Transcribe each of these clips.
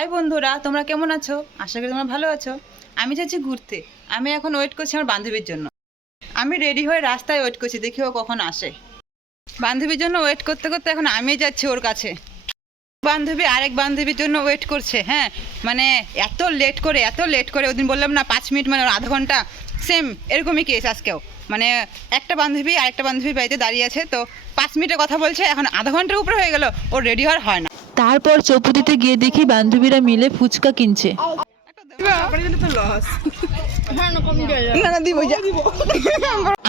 High বন্ধুরা, তোমরা কেমন আছো? আশা করি তোমরা ভালো আছো। আমি যাচ্ছি ঘুরতে। আমি এখন ওয়েট করছি আমার বান্ধবীর জন্য। আমি রেডি হয়ে রাস্তায় ওয়েট করছি, দেখি ও কখন আসে। বান্ধবীর জন্য ওয়েট করতে করতে এখন আমি যাচ্ছি ওর কাছে। বান্ধবী আরেক বান্ধবীর জন্য ওয়েট করছে। হ্যাঁ, মানে এত লেট করে ওদিন বললাম না 5 মিনিট মানে আধা ঘন্টা, সেম এরকমই কেস আজকেও। মানে একটা বান্ধবী আরেকটা বান্ধবীর বাড়িতে দাঁড়িয়ে আছে, তো 5 মিনিটের কথা বলছে, এখন আধা ঘন্টার উপরে হয়ে গেল, ওর রেডি হওয়ার হয় না। তারপর চৌপতিতে গিয়ে দেখি বান্ধবীরা মিলে ফুচকা কিনছে।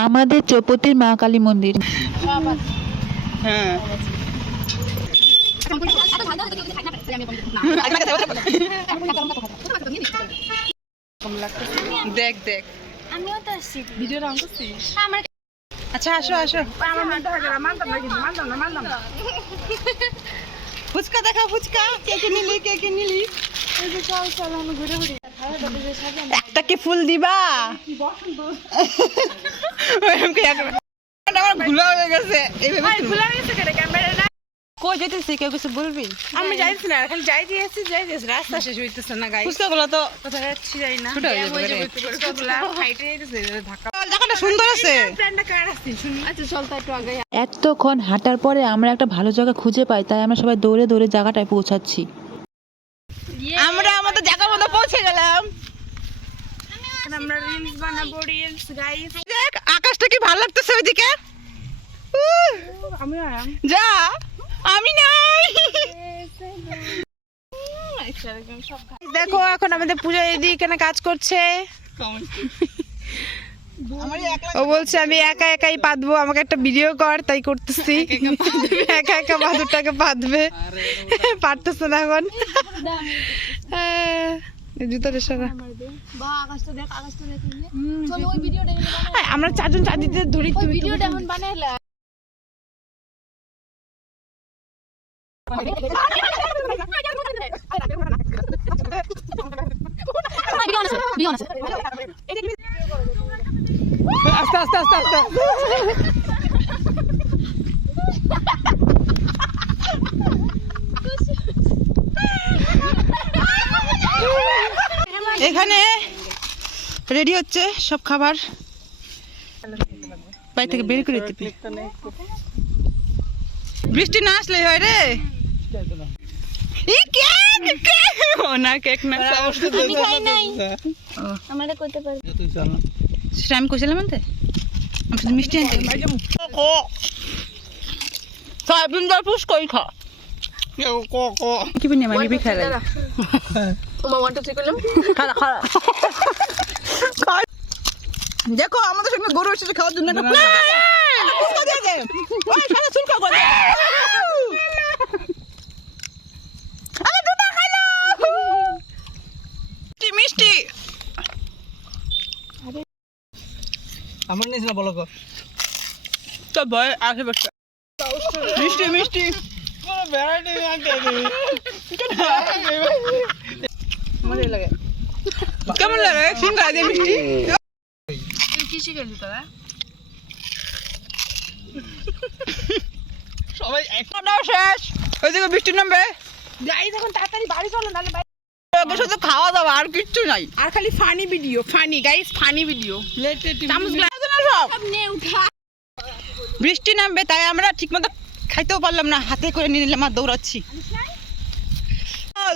আমাদের চৌপতির মা কালী মন্দির। হ্যাঁ, দেখ দেখ, আমিও তো আসছি ভিডিওটা অন করছি। আমার আচ্ছা আসো আসো, ফুচকা দেখা, ফুচকা কে কে নিলি, কে কে নিলি? এই যে চল চল আমি ঘুরে ঘুরে একটা কি ফুল দিবা? আমার ভুলা হয়ে গেছে এইভাবে। ভুলে গেছে কেন ক্যামেরা? কই যেতেছি, কেউ কিছু বলবি? আমি যাইছি না, খালি যাইতেছি রাস্তা শেষ হইতেছে না গাইস। ফুচকা গুলো তো কোথায় যাচ্ছি যাই না। ছোট হয়ে যাবে রে। ফুচকাগুলা ফাইটে যাইতেছে ধাক্কা। জায়গাটা সুন্দর আছে। প্ল্যানটা কার আসছে শুনি। আচ্ছা চল তো একটু আগে। এতক্ষণ হাঁটার পরে আমরা একটা ভালো জায়গা খুঁজে পাই, তাই আমরা সবাই দৌড়ে দৌড়ে জায়গাটায় পৌঁছাচ্ছি। আমরা আমাদের জায়গা মতো পৌঁছে গেলাম। আমরা রিলস বানাবো, রিলস গাইস। দেখ আকাশটা কি ভালো লাগতেছে ওইদিকে। আমি আরাম যা, আমি নাই। দেখো এখন আমাদের পূজা দিদি এখানে কাজ করছে। ও বলছে আমি একা একাই পাতবো, আমাকে একটা ভিডিও কর, তাই করতেছি। একা একা বাদুরটাকে পাতবে, পারতেছে না এখন। জুতোটা সরা। আমরা চারজন চাঁদিতে ধরি, ভিডিওটা এখন বানাইলা। আস্তে আস্তে আস্তে আস্তে এখানে রেডি হচ্ছে সব খাবার, বাড়ি থেকে বের করে দিবি। বৃষ্টি না আসলে হয় রে। এই কেক, কেক ও না, কেক না, আমি খাই নাই। আমারে কইতে পারি সেটা আমি কইছিলাম আনতে। আমি শুধু মিষ্টি আনতে। সাহেবিন দর পুষ কই খা কি বনি আমি বি খাই লাগে। ওমা 1 2 3 করলাম। খালা খালা দেখো আমাদের সঙ্গে গরু এসেছে খাওয়ার জন্য। একটা পুষ্কা দিয়ে দে। ওই সারা চুলকা করে দে। আরে দুটা খাইলো মিষ্টি। আমার নিস না বলো তো ভয় আশেপাশে মিষ্টি মিষ্টি কোনো ভ্যারাইটি আনতে মজা লাগে। কেমন লাগে সিঙ্গা দিয়ে মিষ্টি? তুই কি শিখাইলি তোরা? সবাই খাওয়া শেষ, ওইদিকে বৃষ্টি নামবে। গাইস এখন তাড়াতাড়ি বাড়ি চলো, নালে বাড়ি। শুধু খাওয়া দাওয়া আর কিচ্ছু নাই। আর খালি funny video, funny guys, funny video. চামচগুলো সব নে উঠা। বৃষ্টি নামবে তাই আমরা ঠিকমতো খাইতেও পারলাম না, হাতে করে নিয়ে নিলাম আর দৌড়াচ্ছি।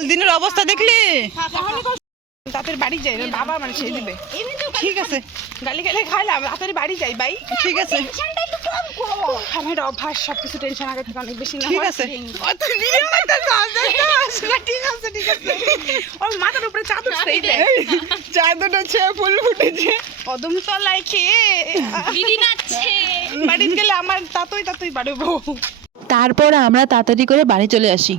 দিনের অবস্থা দেখলি? তাড়াতাড়ি বাড়ি যাই, বাবা মানে সেই দিবে। ঠিক আছে, গালি গালি খাইলাম, তাড়াতাড়ি বাড়ি যাই ভাই। ঠিক আছে, আমার অভ্যাস, সবকিছু টেনশন আগে থেকে অনেক বেশি না। ঠিক আছে। ঠিক আছে ঠিক আছে। ওর মাথার উপরে চাদর সেই দেখ, চাদরটা ছেয়ে ফুল ফুটেছে। কদম তলায় খেয়ে দিদি নাচছে। বাড়ি গেলে আমার তাতই তাতই বাড়বো। তারপর আমরা তাড়াতাড়ি করে বাড়ি চলে আসি।